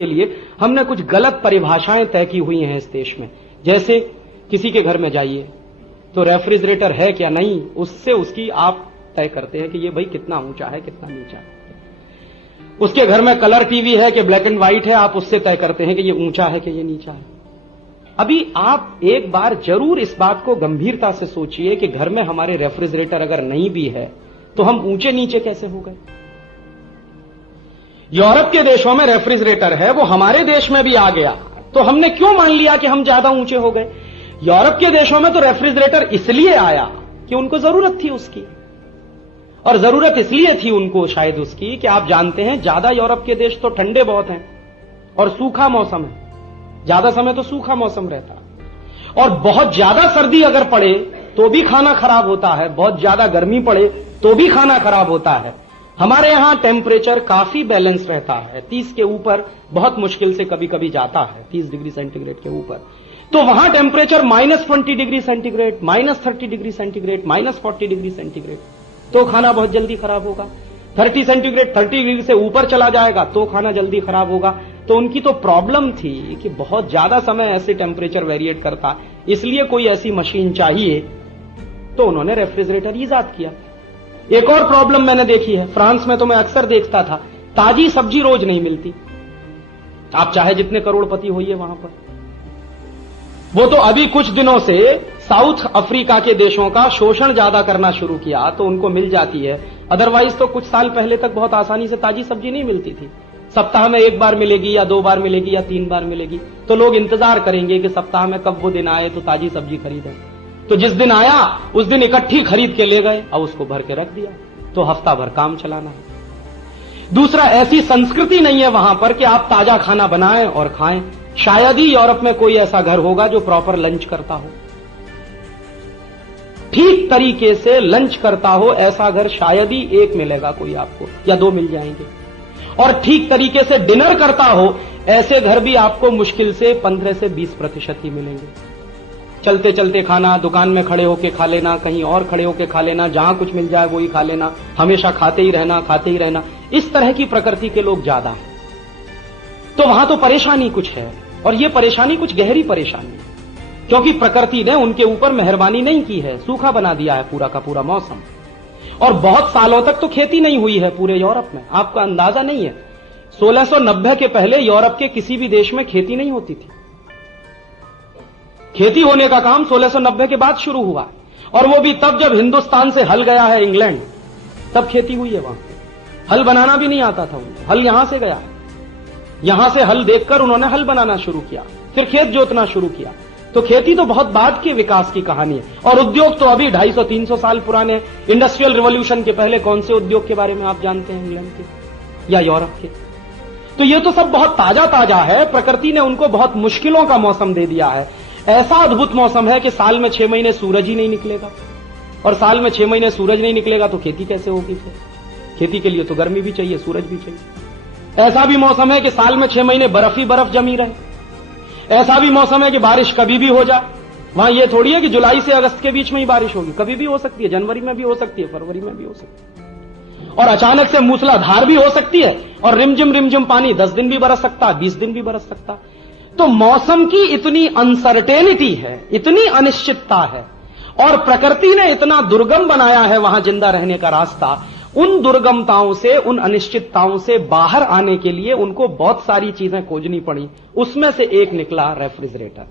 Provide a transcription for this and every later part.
के लिए हमने कुछ गलत परिभाषाएं तय की हुई हैं इस देश में। जैसे किसी के घर में जाइए तो रेफ्रिजरेटर है क्या नहीं, उससे उसकी आप तय करते हैं कि ये भाई कितना ऊंचा है कितना नीचा है। उसके घर में कलर टीवी है कि ब्लैक एंड व्हाइट है, आप उससे तय करते हैं कि ये ऊंचा है कि ये नीचा है। अभी आप एक बार जरूर इस बात को गंभीरता से सोचिए कि घर में हमारे रेफ्रिजरेटर अगर नहीं भी है तो हम ऊंचे नीचे कैसे हो गए। यूरोप के देशों में रेफ्रिजरेटर है, वो हमारे देश में भी आ गया, तो हमने क्यों मान लिया कि हम ज्यादा ऊंचे हो गए। यूरोप के देशों में तो रेफ्रिजरेटर इसलिए आया कि उनको जरूरत थी उसकी, और जरूरत इसलिए थी उनको शायद उसकी कि आप जानते हैं ज्यादा यूरोप के देश तो ठंडे बहुत हैं और सूखा मौसम है, ज्यादा समय तो सूखा मौसम रहता है। और बहुत ज्यादा सर्दी अगर पड़े तो भी खाना खराब होता है, बहुत ज्यादा गर्मी पड़े तो भी खाना खराब होता है। हमारे यहां टेम्परेचर काफी बैलेंस रहता है, 30 के ऊपर बहुत मुश्किल से कभी कभी जाता है, 30 डिग्री सेंटीग्रेड के ऊपर। तो वहां temperature -20 degree centigrade, -30 degree centigrade, -40 degree centigrade, तो खाना बहुत जल्दी खराब होगा। 30 सेंटीग्रेड 30 डिग्री से ऊपर चला जाएगा तो खाना जल्दी खराब होगा। तो उनकी तो प्रॉब्लम थी कि बहुत ज्यादा समय ऐसे टेम्परेचर वेरिएट करता, इसलिए कोई ऐसी मशीन चाहिए, तो उन्होंने रेफ्रिजरेटर ईजाद किया। एक और प्रॉब्लम मैंने देखी है, फ्रांस में तो मैं अक्सर देखता था, ताजी सब्जी रोज नहीं मिलती, आप चाहे जितने करोड़पति होइए वहां पर। वो तो अभी कुछ दिनों से साउथ अफ्रीका के देशों का शोषण ज्यादा करना शुरू किया तो उनको मिल जाती है, अदरवाइज तो कुछ साल पहले तक बहुत आसानी से ताजी सब्जी नहीं मिलती थी। सप्ताह में 1 बार मिलेगी या 2 बार मिलेगी या 3 बार मिलेगी, तो लोग इंतजार करेंगे कि सप्ताह में कब वो दिन आए तो ताजी सब्जी खरीदें। तो जिस दिन आया उस दिन इकट्ठी खरीद के ले गए और उसको भर के रख दिया, तो हफ्ता भर काम चलाना है। दूसरा, ऐसी संस्कृति नहीं है वहां पर कि आप ताजा खाना बनाएं और खाएं। शायद ही यूरोप में कोई ऐसा घर होगा जो प्रॉपर लंच करता हो, ठीक तरीके से लंच करता हो, ऐसा घर शायद ही एक मिलेगा कोई आपको, या 2 मिल जाएंगे। और ठीक तरीके से डिनर करता हो, ऐसे घर भी आपको मुश्किल से 15 से 20% ही मिलेंगे। चलते चलते खाना, दुकान में खड़े होके खा लेना, कहीं और खड़े होके खा लेना, जहां कुछ मिल जाए वही खा लेना, हमेशा खाते ही रहना खाते ही रहना, इस तरह की प्रकृति के लोग ज्यादा हैं। तो वहां तो परेशानी कुछ है, और ये परेशानी कुछ गहरी परेशानी है, क्योंकि प्रकृति ने उनके ऊपर मेहरबानी नहीं की है, सूखा बना दिया है पूरा का पूरा मौसम। और बहुत सालों तक तो खेती नहीं हुई है पूरे यूरोप में, आपका अंदाजा नहीं है। 1690 के पहले यूरोप के किसी भी देश में खेती नहीं होती थी। खेती होने का काम 1690 के बाद शुरू हुआ, और वो भी तब जब हिंदुस्तान से हल गया है इंग्लैंड, तब खेती हुई है वहां। हल बनाना भी नहीं आता था उनको, हल यहां से गया, यहां से हल देखकर उन्होंने हल बनाना शुरू किया, फिर खेत जोतना शुरू किया। तो खेती तो बहुत बाद के विकास की कहानी है, और उद्योग तो अभी 250-300 साल पुराने। इंडस्ट्रियल रिवॉल्यूशन के पहले कौन से उद्योग के बारे में आप जानते हैं इंग्लैंड के या यूरोप के? तो ये तो सब बहुत ताजा ताजा है। प्रकृति ने उनको बहुत मुश्किलों का मौसम दे दिया है। ऐसा अद्भुत मौसम है कि साल में 6 महीने सूरज ही नहीं निकलेगा, और साल में 6 महीने सूरज नहीं निकलेगा तो खेती कैसे होगी फिर? खेती के लिए तो गर्मी भी चाहिए, सूरज भी चाहिए। ऐसा भी मौसम है कि साल में 6 महीने बर्फ ही बर्फ जमी रहे। ऐसा भी मौसम है कि बारिश कभी भी हो जाए। वहां यह थोड़ी है कि जुलाई से अगस्त के बीच में ही बारिश होगी, कभी भी हो सकती है, जनवरी में भी हो सकती है, फरवरी में भी हो सकती है, और अचानक से मूसलाधार भी हो सकती है, और रिमझिम पानी 10 दिन भी बरस सकता है, 20 दिन भी बरस सकता है। तो मौसम की इतनी अनसर्टेनिटी है, इतनी अनिश्चितता है, और प्रकृति ने इतना दुर्गम बनाया है वहां जिंदा रहने का रास्ता। उन दुर्गमताओं से, उन अनिश्चितताओं से बाहर आने के लिए उनको बहुत सारी चीजें खोजनी पड़ी। उसमें से एक निकला रेफ्रिजरेटर।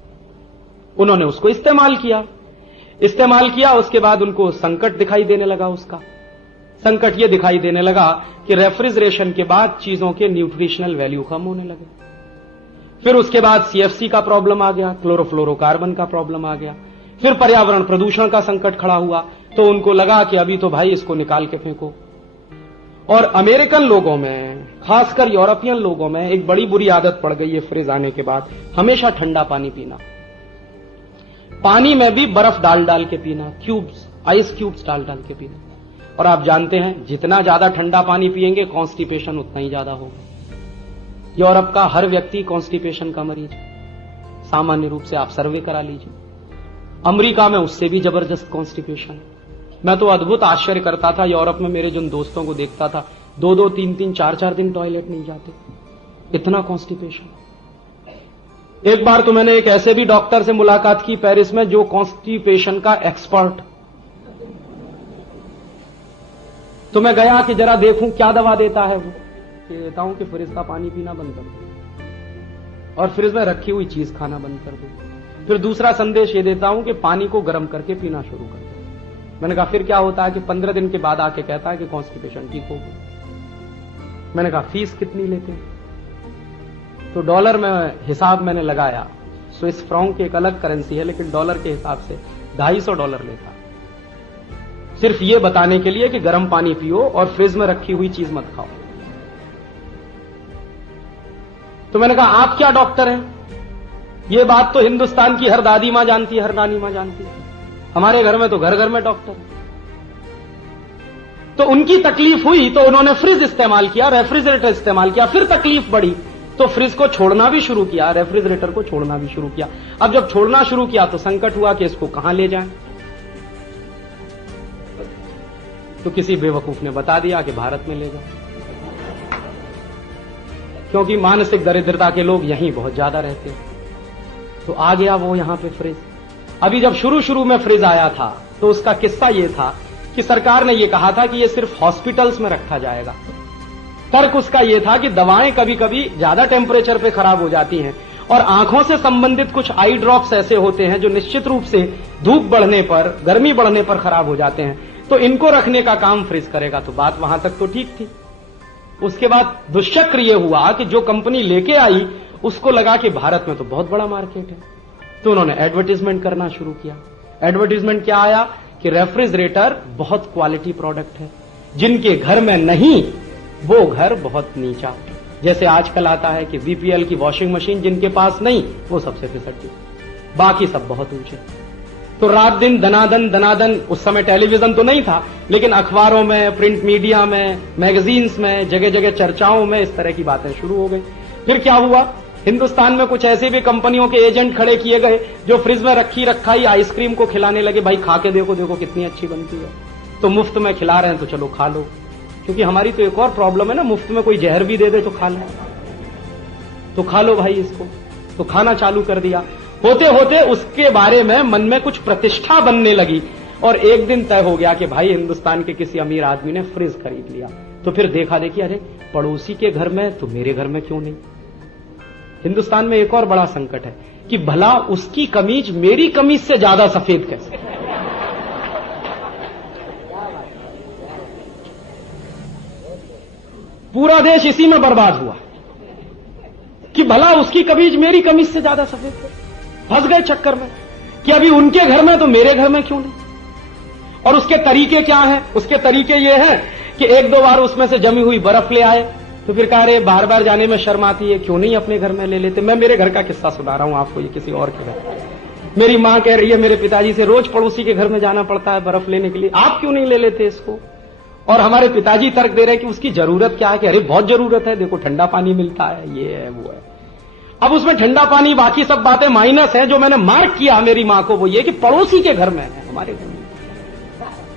उन्होंने उसको इस्तेमाल किया, उसके बाद उनको संकट दिखाई देने लगा। उसका संकट यह दिखाई देने लगा कि रेफ्रिजरेशन के बाद चीजों के न्यूट्रिशनल वैल्यू कम होने लगे। फिर उसके बाद CFC का प्रॉब्लम आ गया, क्लोरोफ्लोरोकार्बन का प्रॉब्लम आ गया। फिर पर्यावरण प्रदूषण का संकट खड़ा हुआ, तो उनको लगा कि अभी तो भाई इसको निकाल के फेंको। और अमेरिकन लोगों में, खासकर यूरोपियन लोगों में, एक बड़ी बुरी आदत पड़ गई है फ्रिज आने के बाद, हमेशा ठंडा पानी पीना, पानी में भी बर्फ डाल डाल के पीना, क्यूब्स, आइस क्यूब्स डाल डाल के पीना। और आप जानते हैं जितना ज्यादा ठंडा पानी पिएंगे कॉन्स्टिपेशन उतना ही ज्यादा होगा। यूरोप का हर व्यक्ति कॉन्स्टिपेशन का मरीज है, सामान्य रूप से आप सर्वे करा लीजिए। अमेरिका में उससे भी जबरदस्त कॉन्स्टिपेशन है। मैं तो अद्भुत आश्चर्य करता था, यूरोप में मेरे जिन दोस्तों को देखता था 2-2, 3-3, 4-4 दिन टॉयलेट नहीं जाते। इतना कॉन्स्टिपेशन। एक बार तो मैंने एक ऐसे भी डॉक्टर से मुलाकात की पेरिस में जो कॉन्स्टिपेशन का एक्सपर्ट। तो मैं गया कि जरा देखूं क्या दवा देता है वो। कहता हूं कि फ्रिज का पानी पीना बंद कर दो और फ्रिज में रखी हुई चीज खाना बंद कर दो। फिर दूसरा संदेश ये देता हूं कि पानी को गर्म करके पीना शुरू कर दो। मैंने कहा फिर क्या होता है कि 15 दिन के बाद आके कहता है कि कॉन्स्टिपेशन ठीक हो गई। मैंने कहा फीस कितनी लेते हैं? तो डॉलर में हिसाब मैंने लगाया। स्विस फ्रांक की एक अलग करेंसी है, लेकिन डॉलर के हिसाब से $250 लेता, सिर्फ ये बताने के लिए कि गर्म पानी पियो और फ्रिज में रखी हुई चीज मत खाओ। तो मैंने कहा आप क्या डॉक्टर हैं? ये बात तो हिंदुस्तान की हर दादी मां जानती है, हर नानी मां जानती है। हमारे घर में तो घर घर में डॉक्टर है। तो उनकी तकलीफ हुई तो उन्होंने फ्रिज इस्तेमाल किया, रेफ्रिजरेटर इस्तेमाल किया। फिर तकलीफ बढ़ी तो फ्रिज को छोड़ना भी शुरू किया, रेफ्रिजरेटर को छोड़ना भी शुरू किया। अब जब छोड़ना शुरू किया तो संकट हुआ कि इसको कहां ले जाएं। तो किसी बेवकूफ ने बता दिया कि भारत में ले जाओ, क्योंकि मानसिक दरिद्रता के लोग यहीं बहुत ज्यादा रहते हैं। तो आ गया वो यहां पे फ्रिज। अभी जब शुरू शुरू में फ्रिज आया था तो उसका किस्सा ये था कि सरकार ने ये कहा था कि ये सिर्फ हॉस्पिटल्स में रखा जाएगा। तर्क उसका ये था कि दवाएं कभी कभी ज्यादा टेम्परेचर पे खराब हो जाती हैं और आंखों से संबंधित कुछ आई ड्रॉप्स ऐसे होते हैं जो निश्चित रूप से धूप बढ़ने पर, गर्मी बढ़ने पर खराब हो जाते हैं, तो इनको रखने का काम फ्रिज करेगा। तो बात वहां तक तो ठीक थी। उसके बाद दुष्चक्र यह हुआ कि जो कंपनी लेके आई उसको लगा कि भारत में तो बहुत बड़ा मार्केट है, तो उन्होंने एडवर्टीजमेंट करना शुरू किया। एडवर्टीजमेंट क्या आया कि रेफ्रिजरेटर बहुत क्वालिटी प्रोडक्ट है, जिनके घर में नहीं वो घर बहुत नीचा। जैसे आजकल आता है कि बीपीएल की वॉशिंग मशीन जिनके पास नहीं वो सबसे फिसलती, बाकी सब बहुत ऊंचे। तो रात दिन दनादन दनादन, उस समय टेलीविजन तो नहीं था, लेकिन अखबारों में, प्रिंट मीडिया में, मैगजीन्स में, जगह जगह चर्चाओं में इस तरह की बातें शुरू हो गई। फिर क्या हुआ, हिंदुस्तान में कुछ ऐसे भी कंपनियों के एजेंट खड़े किए गए जो फ्रिज में रखी रखाई आइसक्रीम को खिलाने लगे। भाई खा के देखो, देखो कितनी अच्छी बनती है। तो मुफ्त में खिला रहे हैं तो चलो खा लो, क्योंकि हमारी तो एक और प्रॉब्लम है ना, मुफ्त में कोई जहर भी दे दे तो खा लो, तो खा लो भाई इसको। तो खाना चालू कर दिया। होते होते उसके बारे में मन में कुछ प्रतिष्ठा बनने लगी और एक दिन तय हो गया कि भाई हिंदुस्तान के किसी अमीर आदमी ने फ्रिज खरीद लिया। तो फिर देखा देखी, अरे पड़ोसी के घर में तो मेरे घर में क्यों नहीं। हिंदुस्तान में एक और बड़ा संकट है कि भला उसकी कमीज मेरी कमीज से ज्यादा सफेद कैसे। पूरा देश इसी में बर्बाद हुआ कि भला उसकी कमीज मेरी कमीज से ज्यादा सफेद है। फंस गए चक्कर में कि अभी उनके घर में तो मेरे घर में क्यों नहीं। और उसके तरीके क्या हैं? उसके तरीके ये हैं कि एक दो बार उसमें से जमी हुई बर्फ ले आए तो फिर कह रहे बार बार जाने में शर्म आती है, क्यों नहीं अपने घर में ले लेते। मैं मेरे घर का किस्सा सुना रहा हूं आपको, ये किसी और के घर। मेरी मां कह रही है मेरे पिताजी से रोज पड़ोसी के घर में जाना पड़ता है बर्फ लेने के लिए, आप क्यों नहीं ले लेते इसको। और हमारे पिताजी तर्क दे रहे हैं कि उसकी जरूरत क्या है, कि अरे बहुत जरूरत है, देखो ठंडा पानी मिलता है, ये है वो है। अब उसमें ठंडा पानी बाकी सब बातें माइनस है। जो मैंने मार्क किया मेरी मां को वो ये कि पड़ोसी के घर में है, हमारे घर में।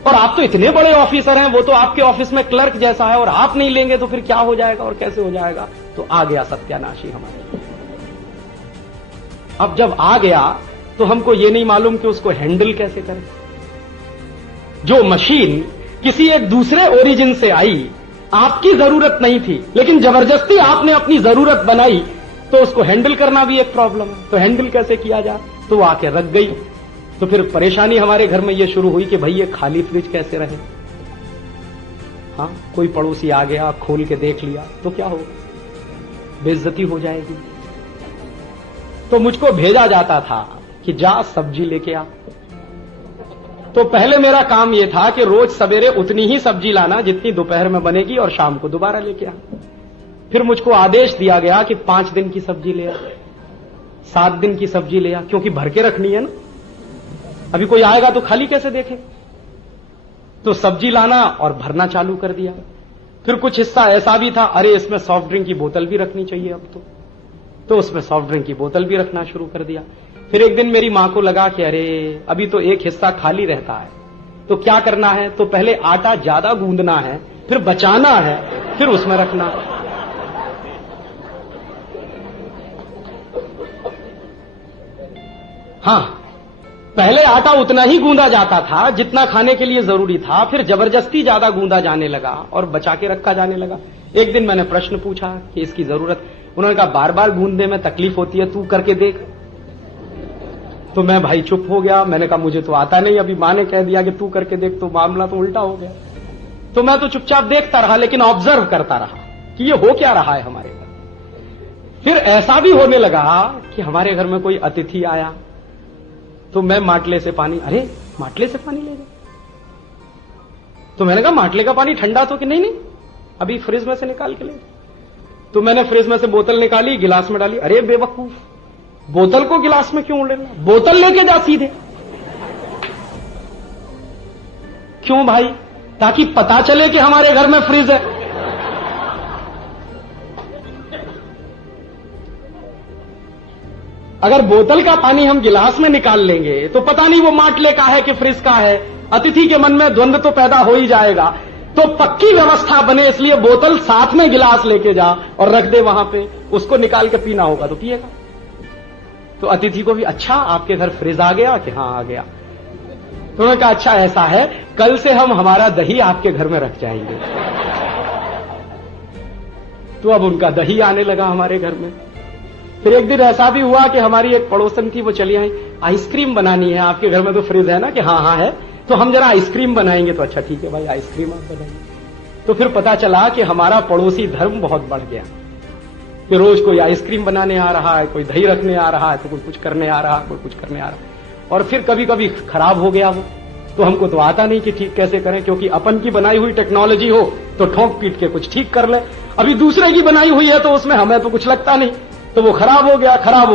और आप तो इतने बड़े ऑफिसर हैं, वो तो आपके ऑफिस में क्लर्क जैसा है, और आप नहीं लेंगे तो फिर क्या हो जाएगा और कैसे हो जाएगा। तो आ गया सत्यानाशी हमारे। अब जब आ गया तो हमको ये नहीं मालूम कि उसको हैंडल कैसे करें। जो मशीन किसी एक दूसरे ओरिजिन से आई, आपकी जरूरत नहीं थी, लेकिन जबरदस्ती आपने अपनी जरूरत बनाई, तो उसको हैंडल करना भी एक प्रॉब्लम है। तो हैंडल कैसे किया जाए, तो वो आके रख गई। तो फिर परेशानी हमारे घर में ये शुरू हुई कि भाई ये खाली फ्रिज कैसे रहे। हाँ, कोई पड़ोसी आ गया, खोल के देख लिया तो क्या होगा, बेइज्जती हो जाएगी। तो मुझको भेजा जाता था कि जा सब्जी लेके आ। तो पहले मेरा काम यह था कि रोज सवेरे उतनी ही सब्जी लाना जितनी दोपहर में बनेगी और शाम को दोबारा लेके आ। फिर मुझको आदेश दिया गया कि 5 दिन की सब्जी ले आ, 7 दिन की सब्जी ले आ, क्योंकि भर के रखनी है ना, अभी कोई आएगा तो खाली कैसे देखे। तो सब्जी लाना और भरना चालू कर दिया। फिर कुछ हिस्सा ऐसा भी था, अरे इसमें सॉफ्ट ड्रिंक की बोतल भी रखनी चाहिए अब तो उसमें सॉफ्ट ड्रिंक की बोतल भी रखना शुरू कर दिया। फिर एक दिन मेरी मां को लगा कि अरे अभी तो एक हिस्सा खाली रहता है, तो क्या करना है, तो पहले आटा ज्यादा गूंदना है, फिर बचाना है, फिर उसमें रखना। हां, पहले आटा उतना ही गूंदा जाता था जितना खाने के लिए जरूरी था, फिर जबरदस्ती ज्यादा गूंदा जाने लगा और बचा के रखा जाने लगा। एक दिन मैंने प्रश्न पूछा कि इसकी जरूरत, उन्होंने कहा बार बार गूंदने में तकलीफ होती है, तू करके देख। तो मैं भाई चुप हो गया। मैंने कहा मुझे तो आता नहीं, अभी मां ने कह दिया कि तू करके देख, तो मामला तो उल्टा हो गया। तो मैं तो चुपचाप देखता रहा, लेकिन ऑब्जर्व करता रहा कि ये हो क्या रहा है हमारे घर। फिर ऐसा भी होने लगा कि हमारे घर में कोई अतिथि आया तो मैं माटले से पानी, अरे माटले से पानी ले गए। तो मैंने कहा माटले का पानी ठंडा तो कि नहीं नहीं, अभी फ्रिज में से निकाल के ले। तो मैंने फ्रिज में से बोतल निकाली, गिलास में डाली। अरे बेवकूफ, बोतल को गिलास में क्यों लेना, बोतल लेके जा सीधे। क्यों भाई? ताकि पता चले कि हमारे घर में फ्रिज है। अगर बोतल का पानी हम गिलास में निकाल लेंगे तो पता नहीं वो माटले का है कि फ्रिज का है। अतिथि के मन में द्वंद्व तो पैदा हो ही जाएगा। तो पक्की व्यवस्था बने, इसलिए बोतल साथ में गिलास लेके जा और रख दे वहां पे, उसको निकाल के पीना होगा तो पिएगा। तो अतिथि को भी, अच्छा आपके घर फ्रिज आ गया कि हाँ आ गया। तो उन्होंने कहा अच्छा ऐसा है, कल से हम हमारा दही आपके घर में रख जाएंगे। तो अब उनका दही आने लगा हमारे घर में। फिर एक दिन ऐसा भी हुआ कि हमारी एक पड़ोसन थी, वो चली आई, आइसक्रीम बनानी है, आपके घर में तो फ्रिज है ना, कि हाँ हाँ है, तो हम जरा आइसक्रीम बनाएंगे। तो अच्छा ठीक है भाई, आइसक्रीम आप बनाएंगे। तो फिर पता चला कि हमारा पड़ोसी धर्म बहुत बढ़ गया कि रोज कोई आइसक्रीम बनाने आ रहा है, कोई दही रखने आ रहा है, तो कोई कुछ करने आ रहा है, कोई कुछ करने आ रहा है। और फिर कभी कभी खराब हो गया वो, तो हमको तो आता नहीं कि ठीक कैसे करें, क्योंकि अपन की बनाई हुई टेक्नोलॉजी हो तो ठोंक पीट के कुछ ठीक कर ले। अभी दूसरे की बनाई हुई है तो उसमें हमें तो कुछ लगता नहीं, तो वो खराब हो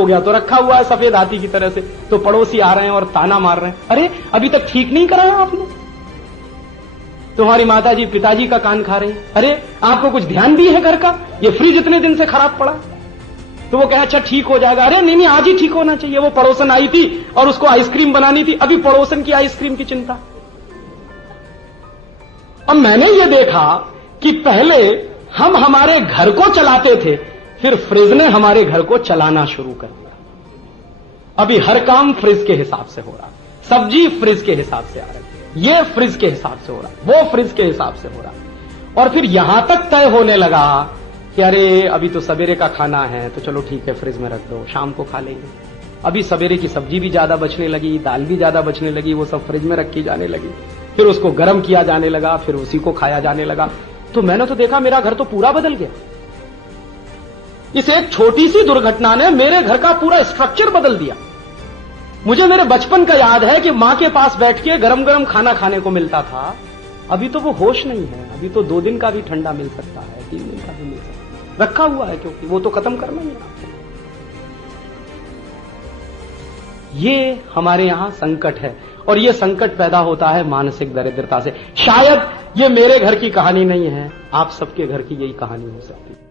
गया तो रखा हुआ है सफेद हाथी की तरह से। तो पड़ोसी आ रहे हैं और ताना मार रहे हैं, अरे अभी तक ठीक नहीं कराया आपने, तुम्हारी माताजी पिताजी का कान खा रही है, अरे आपको कुछ ध्यान भी है घर का, ये फ्रिज इतने दिन से खराब पड़ा। तो वो कहे अच्छा ठीक हो जाएगा। अरे नहीं नहीं, आज ही ठीक होना चाहिए। वो पड़ोसन आई थी और उसको आइसक्रीम बनानी थी, अभी पड़ोसन की आइसक्रीम की चिंता। अब मैंने ये देखा कि पहले हम हमारे घर को चलाते थे, फिर फ्रिज ने हमारे घर को चलाना शुरू कर दिया। अभी हर काम फ्रिज के हिसाब से हो रहा, सब्जी फ्रिज के हिसाब से आ रही, ये फ्रिज के हिसाब से हो रहा, वो फ्रिज के हिसाब से हो रहा। और फिर यहां तक तय होने लगा कि अरे अभी तो सवेरे का खाना है तो चलो ठीक है फ्रिज में रख दो, शाम को खा लेंगे। अभी सवेरे की सब्जी भी ज्यादा बचने लगी, दाल भी ज्यादा बचने लगी, वो सब फ्रिज में रखी जाने लगी, फिर उसको गर्म किया जाने लगा, फिर उसी को खाया जाने लगा। तो मैंने तो देखा मेरा घर तो पूरा बदल गया। इस एक छोटी सी दुर्घटना ने मेरे घर का पूरा स्ट्रक्चर बदल दिया। मुझे मेरे बचपन का याद है कि मां के पास बैठ के गरम गरम खाना खाने को मिलता था। अभी तो वो होश नहीं है, अभी तो 2 दिन का भी ठंडा मिल सकता है, 3 दिन का भी मिल सकता है, रखा हुआ है, क्योंकि वो तो खत्म करना ही है। ये हमारे यहां संकट है, और ये संकट पैदा होता है मानसिक दरिद्रता से। शायद ये मेरे घर की कहानी नहीं है, आप सबके घर की यही कहानी हो सकती है।